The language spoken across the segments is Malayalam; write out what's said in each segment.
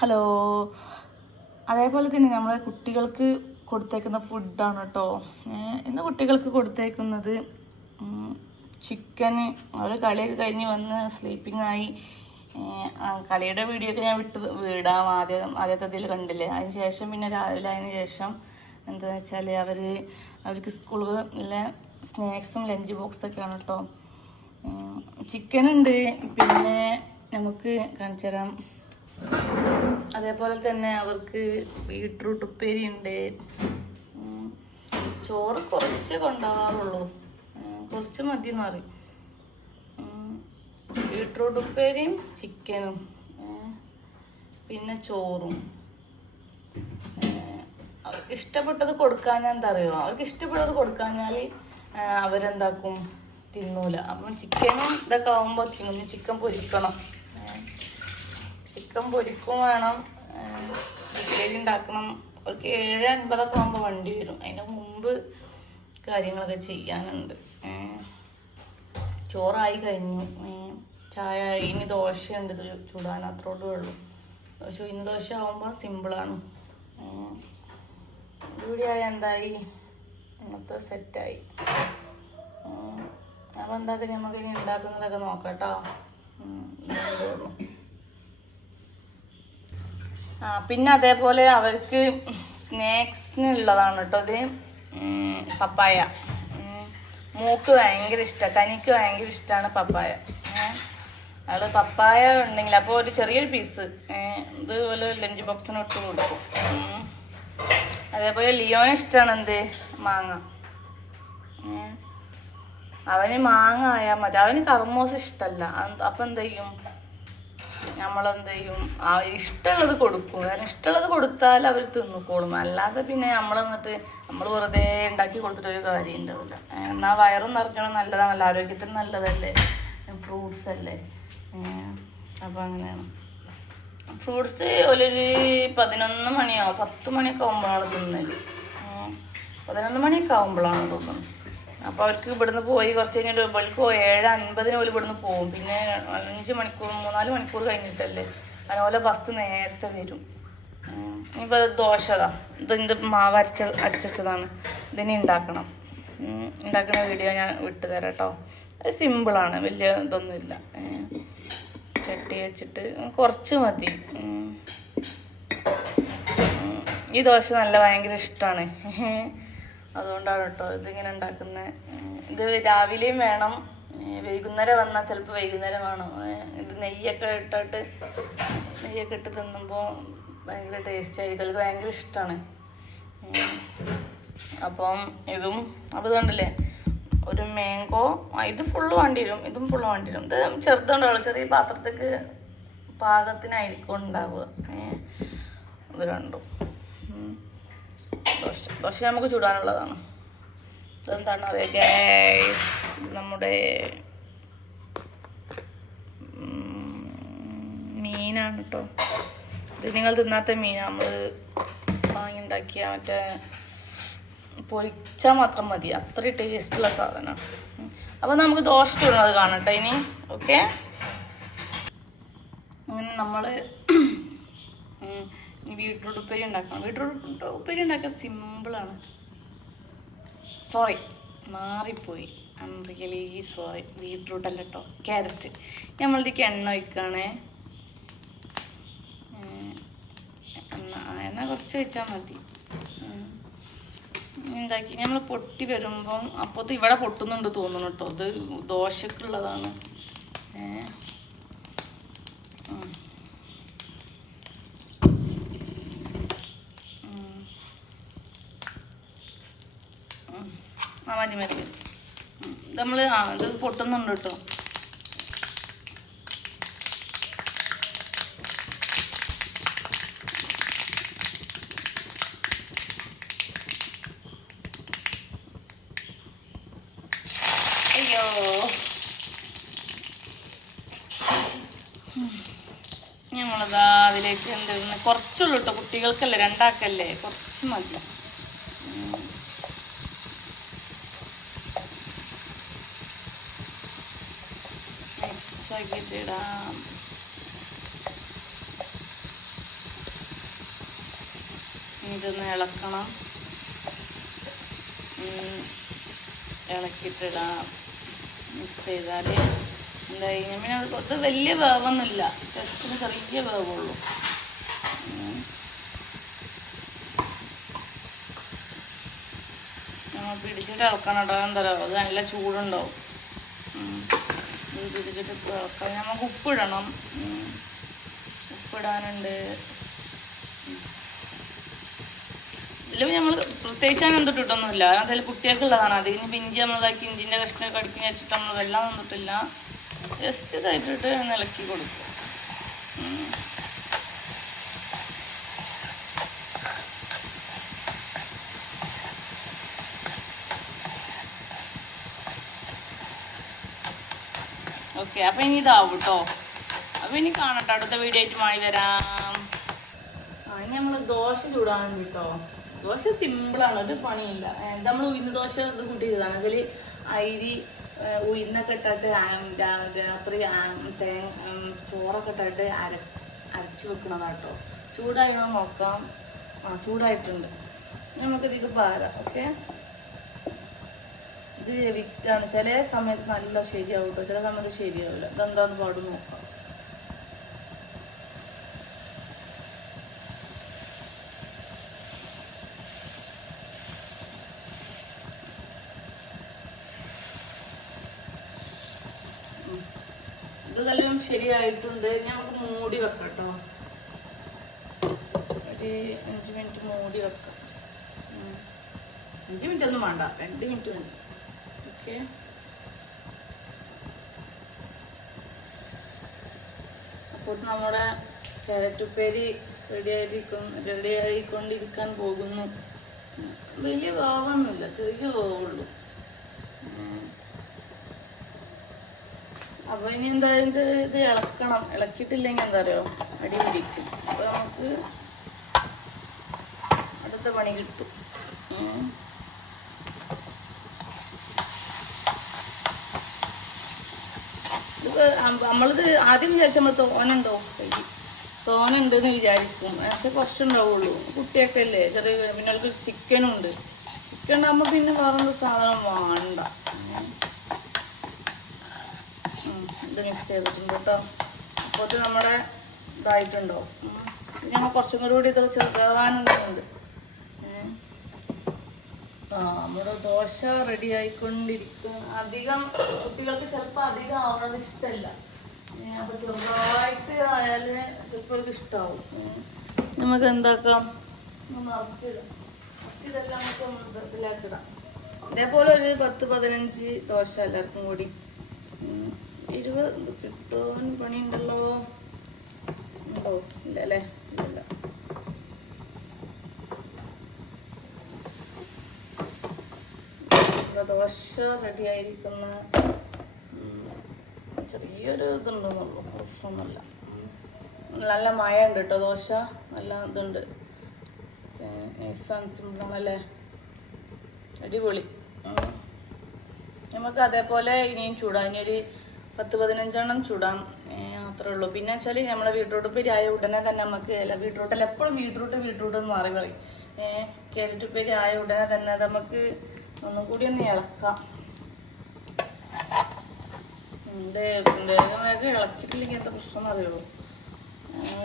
ഹലോ. അതേപോലെ തന്നെ നമ്മൾ കുട്ടികൾക്ക് കൊടുത്തേക്കുന്ന ഫുഡാണ് കേട്ടോ. ഇന്ന് കുട്ടികൾക്ക് കൊടുത്തേക്കുന്നത് ചിക്കന്. അവർ കളിയൊക്കെ കഴിഞ്ഞ് വന്ന് സ്ലീപ്പിംഗ് ആയി. കളിയുടെ വീഡിയോ ഒക്കെ ഞാൻ വിടാം. ആദ്യത്തെ ഇതിൽ കണ്ടില്ലേ. അതിന് ശേഷം പിന്നെ രാവിലെ അതിന് ശേഷം എന്താണെന്ന് വെച്ചാൽ അവർക്ക് സ്കൂളിലെ സ്നാക്സും ലഞ്ച് ബോക്സൊക്കെയാണ് കേട്ടോ. ചിക്കനുണ്ട്, പിന്നെ നമുക്ക് കാണിച്ചു തരാം. അതേപോലെ തന്നെ അവർക്ക് ബീട്രൂട്ട് ഉപ്പേരി ഉണ്ട്. ചോറ് കുറച്ച് കൊണ്ടുപോകാറുള്ളൂ, കുറച്ച് മതി എന്ന് പറയും. ബീട്രൂട്ട് ഉപ്പേരിയും ചിക്കനും പിന്നെ ചോറും. അവർക്ക് ഇഷ്ടപ്പെട്ടത് കൊടുക്കാഞ്ഞാൽ എന്താ അറിയുമോ, അവർക്ക് ഇഷ്ടപ്പെട്ടത് കൊടുക്കാഞ്ഞാൽ അവരെന്താക്കും, തിന്നൂല. അപ്പം ചിക്കനും ഇതൊക്കെ ആകുമ്പോൾ ചിക്കൻ പൊരിക്കണം, ചിക്കൻ പൊരിക്കും വേണം, ഉപ്പേരി ഉണ്ടാക്കണം. അവർക്ക് 7:50 ആകുമ്പോൾ വണ്ടി വരും. അതിന് മുമ്പ് കാര്യങ്ങളൊക്കെ ചെയ്യാനുണ്ട്. ചോറായി കഴിഞ്ഞു, ചായ ആയി. ഇനി ദോശയുണ്ട്, ഇത് ചൂടാൻ അത്രോട്ട് ഉള്ളൂ. ഇന്ന് ദോശ ആകുമ്പോൾ സിമ്പിളാണ്. കൂടിയായി എന്തായി, ഇന്നത്തെ സെറ്റായി. അപ്പം എന്താക്കുക, നമുക്ക് ഇനി ഉണ്ടാക്കുന്നതൊക്കെ നോക്കാം കേട്ടോ. പിന്നെ അതേപോലെ അവർക്ക് സ്നാക്സിനുള്ളതാണ് കേട്ടോ ഇത്. പപ്പായ മൂക്ക് ഭയങ്കര ഇഷ്ടമാണ്, കനിക്ക് ഭയങ്കര ഇഷ്ടമാണ് പപ്പായ. അത് പപ്പായ ഉണ്ടെങ്കിൽ അപ്പോൾ ഒരു ചെറിയൊരു പീസ് ഇതുപോലെ ലഞ്ച് ബോക്സിന് ഇട്ട് കൊടുക്കും. അതേപോലെ ലിയോന് ഇഷ്ടമാണ് എന്ത്, മാങ്ങ. അവന് മാങ്ങ ആയാൽ മതി, അവന് കർമൂസ ഇഷ്ടമല്ല. അപ്പം എന്ത് ചെയ്യും, നമ്മളെന്ത് ചെയ്യും, ഇഷ്ടമുള്ളത് കൊടുക്കും. കാരണം ഇഷ്ടമുള്ളത് കൊടുത്താൽ അവർ തിന്നിക്കോളും. അല്ലാതെ പിന്നെ നമ്മൾ വെറുതെ ഉണ്ടാക്കി കൊടുത്തിട്ടൊരു കാര്യം ഉണ്ടാവില്ല. എന്നാൽ വയറും നിറഞ്ഞോളം നല്ലതാണല്ലോ, ആരോഗ്യത്തിന് നല്ലതല്ലേ, ഫ്രൂട്ട്സ് അല്ലേ. അപ്പോൾ അങ്ങനെയാണ്. ഫ്രൂട്ട്സ് ഒരു 11 മണിയോ 10 മണിയൊക്കെ ആകുമ്പോഴാണ് തിന്നല്. 11 മണിയൊക്കെ ആകുമ്പോഴാണ് തോന്നുന്നത്. അപ്പോൾ അവർക്ക് ഇവിടുന്ന് പോയി കുറച്ച് കഴിഞ്ഞിട്ട് അവർക്ക് 7:50 പോലും ഇവിടുന്ന് പോകും. പിന്നെ 5 മണിക്കൂർ 3-4 മണിക്കൂർ കഴിഞ്ഞിട്ടല്ലേ. അതുപോലെ ബസ് നേരത്തെ വരും. ഇനിയിപ്പോൾ ദോശതാ, ഇതിൻ്റെ മാവ് അരച്ചതാണ്. ഇതിനി ഉണ്ടാക്കണം. ഉണ്ടാക്കുന്ന വീഡിയോ ഞാൻ വിട്ടു തരാം കേട്ടോ. അത് സിമ്പിളാണ്, വലിയ ഇതൊന്നുമില്ല. ചട്ടി വെച്ചിട്ട് കുറച്ച് മതി. ഈ ദോശ ഭയങ്കര ഇഷ്ടമാണ്, അതുകൊണ്ടാണ് കേട്ടോ ഇതിങ്ങനെ ഉണ്ടാക്കുന്നത്. ഇത് രാവിലെയും വേണം, വൈകുന്നേരം വന്നാൽ ചിലപ്പോൾ വൈകുന്നേരം വേണം. ഇത് നെയ്യൊക്കെ ഇട്ട് തിന്നുമ്പോൾ ഭയങ്കര ടേസ്റ്റ് ആയിരിക്കും. അത് ഭയങ്കര ഇഷ്ടമാണ്. അപ്പം അപ്പോൾ കണ്ടില്ലേ, ഒരു മാംഗോ. ഇത് ഫുള്ള് വേണ്ടി വരും, ഇതും ഫുള്ള് വേണ്ടി വരും. ഇത് ചെറുതുണ്ടാവുള്ളൂ, ചെറിയ പാത്രത്തേക്ക് പാകത്തിനായിരിക്കും ഉണ്ടാവുക. ഇത് രണ്ടും ദോശ നമുക്ക് ചൂടാനുള്ളതാണ്. ഇതെന്താണ് അറിയാം ഗൈസ്, നമ്മുടെ മീനാണ് കേട്ടോ. ഇത് നിങ്ങൾ തിന്നാത്ത മീനാണ്, നമ്മൾ വാങ്ങിയുണ്ടാക്കിയ മറ്റേ പൊരിച്ചാൽ മാത്രം മതി, അത്രയും ടേസ്റ്റുള്ള സാധനമാണ്. അപ്പോൾ നമുക്ക് ദോശ ചൂടുന്നത് കാണട്ടെ ഇനി. ഓക്കെ, അങ്ങനെ നമ്മൾ ബീട്രൂട്ട് ഉപ്പേരി ഉണ്ടാക്കണം. ബീട്രൂട്ട് ഉപ്പേരി ഉണ്ടാക്കാൻ സിമ്പിളാണ്. സോറി, മാറിപ്പോയി, റിയലി സോറി. ബീട്രൂട്ട് അല്ല കേട്ടോ, ക്യാരറ്റ്. നമ്മളിതിക്ക് എണ്ണ ഒഴിക്കുകയാണേ. എണ്ണ കുറച്ച് ഒഴിച്ചാൽ മതി. ഉണ്ടാക്കി നമ്മൾ പൊട്ടി വരുമ്പം അപ്പോൾ ഇവിടെ പൊട്ടുന്നുണ്ട് തോന്നുന്നു കേട്ടോ. ഇത് ദോശക്കുള്ളതാണ്. മതി. നമ്മൾ ഇത് പൊട്ടുന്നുണ്ട് കേട്ടോ. അയ്യോ, നമ്മളതാ അതിലേക്ക് എന്തെങ്കിലും കുറച്ചുള്ളൂ കേട്ടോ. കുട്ടികൾക്കല്ലേ, 2 ആൾക്കല്ലേ, കുറച്ച് മതി. മിക്സാക്കിയിട്ടിടാം. ഇതൊന്ന് ഇളക്കണം. ഇളക്കിയിട്ടിടാം. മിക്സ് ചെയ്താൽ എന്തായി പിന്നെ അത് വലിയ വേവൊന്നുമില്ല, ജസ്റ്റ് ചെറിയ വേവുള്ളൂ. നമ്മൾ പിടിച്ചിട്ട് ഇളക്കണം കേട്ടോ. എന്താ പറയുക, അത് നല്ല ചൂടുണ്ടാവും. പിടിച്ചിട്ട് ഇളക്കാം. നമുക്ക് ഉപ്പിടണം. ഉപ്പിടാനുണ്ട്. ഇതിൽ നമ്മൾ പ്രത്യേകിച്ച് അങ്ങനെ തൊട്ടിട്ടൊന്നുമില്ല. അതിൽ കുട്ടികൾക്കുള്ളതാണ്. അതിന് പിഞ്ചി നമ്മളതാക്കി ഇഞ്ചിൻ്റെ കഷ്ണമൊക്കെ അടിക്കുന്ന വെച്ചിട്ട് നമ്മൾ വെള്ളം തന്നിട്ടില്ല. ജസ്റ്റ് ഇതായിട്ടിട്ട് ഇളക്കി കൊടുക്കും. ഓക്കെ, അപ്പം ഇനി ഇതാവും കേട്ടോ. അപ്പം ഇനി കാണട്ടോ, അടുത്ത വീഡിയോ ആയിട്ട് മായി വരാം. ഇനി നമ്മൾ ദോശ ചൂടാൻ കേട്ടോ. ദോശ സിമ്പിളാണ്, ഒരു പണിയില്ല. നമ്മൾ ഉഴുന്ന് ദോശ ഇത് കൂട്ടിയതാണ്. അതിൽ അരി ഉഴുന്നൊക്കെ ഇട്ടിട്ട് രാത്രി ചോറൊക്കെ ഇട്ടിട്ട് അരച്ച് വെക്കണതാട്ടോ. ചൂടായിണോ നോക്കാം. ചൂടായിട്ടുണ്ട്. നമുക്കിത് പാരാം. ഓക്കെ, ഇത് വിറ്റാണ്. ചില സമയത്ത് നല്ല ശരിയാവും കേട്ടോ, ചില സമയത്ത് ശരിയാവില്ല. ഇതെന്താന്ന് പാടും നോക്കാം. ഇതെല്ലാം ശരിയായിട്ടുണ്ട്. നമുക്ക് മൂടി വെക്കാം കേട്ടോ. ഒരു 5 മിനിറ്റ് മൂടി വെക്കാം. 5 മിനിറ്റ് ഒന്നും വേണ്ട, 2 മിനിറ്റ് മതി. ഓക്കെ, അപ്പോൾ നമ്മുടെ ക്യാരറ്റ് ഉപ്പേരി റെഡി ആയിക്കൊണ്ടിരിക്കാൻ പോകുന്നു. വലിയ വേവൊന്നുമില്ല, ചെറിയ വേവുള്ളൂ. അപ്പൊ ഇനി എന്തായാലും ഇത് ഇളക്കണം. ഇളക്കിയിട്ടില്ലെങ്കിൽ എന്താ അറിയോ, അടി പിടിക്കും. അപ്പൊ നമുക്ക് അടുത്ത പണി കിട്ടും. ഇത് നമ്മളിത് ആദ്യം വിചാരിച്ച നമ്മൾ തോനുണ്ടെന്ന് വിചാരിക്കും. പക്ഷെ കുറച്ചുണ്ടാവുള്ളൂ. കുട്ടിയൊക്കെ അല്ലേ, ചെറിയ. പിന്നെ അവർക്ക് ചിക്കനും ഉണ്ട്. ചിക്കൻ ഉണ്ടാകുമ്പോൾ പിന്നെ വേറൊരു സാധനം വേണ്ട. ഇത് മിക്സ് ചെയ്തിട്ടുണ്ട് കേട്ടോ. അപ്പോൾ ഇത് നമ്മുടെ ഇതായിട്ടുണ്ടാവും. ഇനി നമ്മൾ കുറച്ചും കൂടി ഇത് ചെറുതാവാനുണ്ട്. നമ്മുടെ ദോശ റെഡി ആയിക്കൊണ്ടിരിക്കും. അധികം കുട്ടികൾക്ക് ചിലപ്പോൾ അധികം ആവുന്നത് ഇഷ്ടമല്ല. അപ്പോൾ ചെറുതായിട്ട് ആയാൽ ചിലപ്പോൾ അവർക്ക് ഇഷ്ടമാവും. നമുക്ക് എന്താക്കാം, അച്ചിതൊക്കെ നമുക്ക് ഇതിലാക്കിടാം. ഇതേപോലെ ഒരു 10-15 ദോശ എല്ലാവർക്കും കൂടി. 20 കിട്ടാൻ പണിയുണ്ടല്ലോ. ഉണ്ടോ? ഇല്ല അല്ലേ? ഇല്ല. ദോശ റെഡി ആയിരിക്കുന്ന ചെറിയൊരു ഇതുണ്ടെന്നുള്ളൂ, പ്രശ്നമൊന്നുമില്ല. നല്ല മഴ ഉണ്ട് കേട്ടോ. ദോശ നല്ല ഇതുണ്ട്, സിമ്പിളാണല്ലേ, അടിപൊളി. നമുക്ക് അതേപോലെ ഇനിയും ചൂടാം. ഇനിയൊരു 10-15 ചൂടാം, അത്രേ ഉള്ളൂ. പിന്നെ വെച്ചാൽ നമ്മളെ ബീട്രൂട്ട് ഉപ്പേരി ആയ ഉടനെ തന്നെ നമുക്ക് ബീട്രൂട്ടല്ല, എപ്പോഴും ബീട്രൂട്ട് എന്ന് മാറി പറയും. ക്യാരറ്റ് ഉപ്പേരി ആയ ഉടനെ തന്നെ അത് നമുക്ക് ഒന്നും കൂടി ഒന്ന് ഇളക്കാം. ഇളക്കിയിട്ടില്ലെങ്കിൽ എന്താ പ്രശ്നം അറിയുള്ളൂ.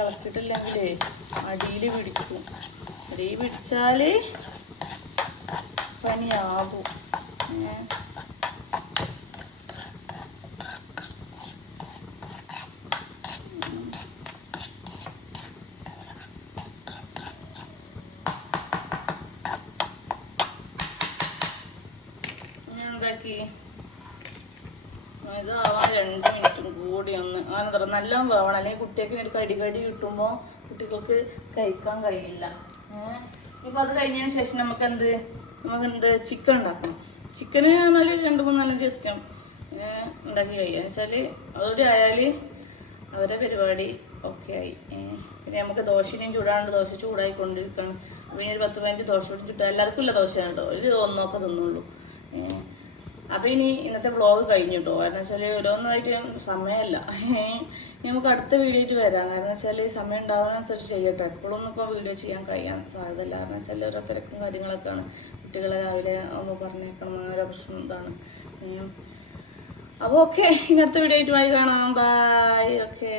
ഇളക്കിയിട്ടില്ലെങ്കിലേ അടിയിൽ പിടിക്കും. അടിയിൽ പിടിച്ചാൽ പനിയാകും. ഇതാവാൻ 2 മിനിറ്റും കൂടി ഒന്ന് അങ്ങനെ തരാം. നല്ല വേവണം, അല്ലെങ്കിൽ കുട്ടികൾക്ക് എനിക്ക് അടികടി കിട്ടുമ്പോൾ കുട്ടികൾക്ക് കഴിക്കാൻ കഴിയില്ല. ഇപ്പം അത് കഴിഞ്ഞതിന് ശേഷം നമുക്ക് ചിക്കൻ ഉണ്ടാക്കണം. ചിക്കന് പറഞ്ഞാൽ 2-3 ദിവസം ഉണ്ടാക്കി കഴിയുക വെച്ചാൽ അതോടെ ആയാൽ അവരുടെ പരിപാടി ഒക്കെ ആയി. പിന്നെ നമുക്ക് ദോശയും ചൂടാണ്ട്, ദോശ ചൂടായിക്കൊണ്ടിരിക്കണം. പിന്നെ ഒരു 10-15 ദോശ ചുട്ടാൽ എല്ലാവർക്കും ഇല്ല ദോശ കേട്ടോ, ഒരു ഒന്നൊക്കെ തിന്നുള്ളൂ. അപ്പോൾ ഇനി ഇന്നത്തെ വ്ളോഗ് കഴിഞ്ഞു കേട്ടോ. കാരണം വെച്ചാൽ ഓരോന്നായിട്ട് സമയമല്ല. നമുക്ക് അടുത്ത വീഡിയോ ആയിട്ട് വരാം. കാരണം വെച്ചാൽ സമയം ഉണ്ടാവുന്നതനുസരിച്ച് ചെയ്യട്ടെ. എപ്പോഴൊന്നും ഇപ്പോൾ വീഡിയോ ചെയ്യാൻ കഴിയാൻ സാധ്യതയില്ല. കാരണം വെച്ചാൽ ഓരോ തിരക്കും കാര്യങ്ങളൊക്കെയാണ്. കുട്ടികളെ രാവിലെ ഒന്ന് പറഞ്ഞേക്കണം, അങ്ങനെ പ്രശ്നം ഇതാണ്. അപ്പോൾ ഓക്കെ, ഇനി അടുത്ത വീഡിയോ ആയിട്ട് കാണാം. ബൈ. ഓക്കെ.